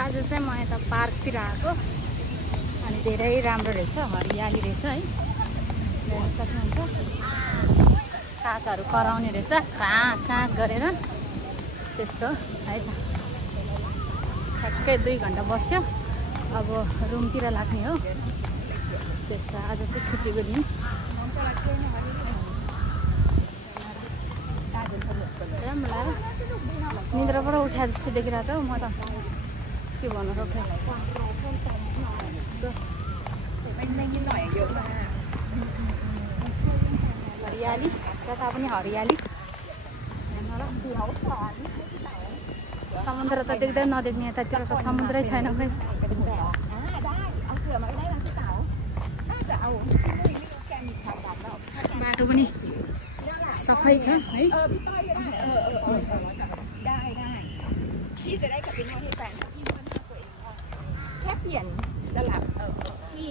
आज चाहिँ म यता पार्कतिर आएको अनि धेरै राम्रो रहेछ, हरियाली रहेछ है। हेर्न सक्नुहुन्छ कागहरू कराउने रहेछ काँ काँ गरेर त्यस्तो है त। ठ्याक्कै 2 घन्टा बस्यो, अब रुमतिर लाग्ने हो। त्यस्तो आज चाहिँ छुट्टीको दिन। राम्रो लाग्यो, निद्राबाट उठ्या जस्तो देखिरहेको छ। म त के भन्नु र हरियाली जता पनि हरियाली। समुद्र त देख्दै नदेख्ने, यतातिर त समुद्रै छैन खै। बाटो पनि सफै छ है।ที่จะได้กลับไปนอนที่แฟนที่บ้านตัวเองแค่เปลี่ยนสลับที่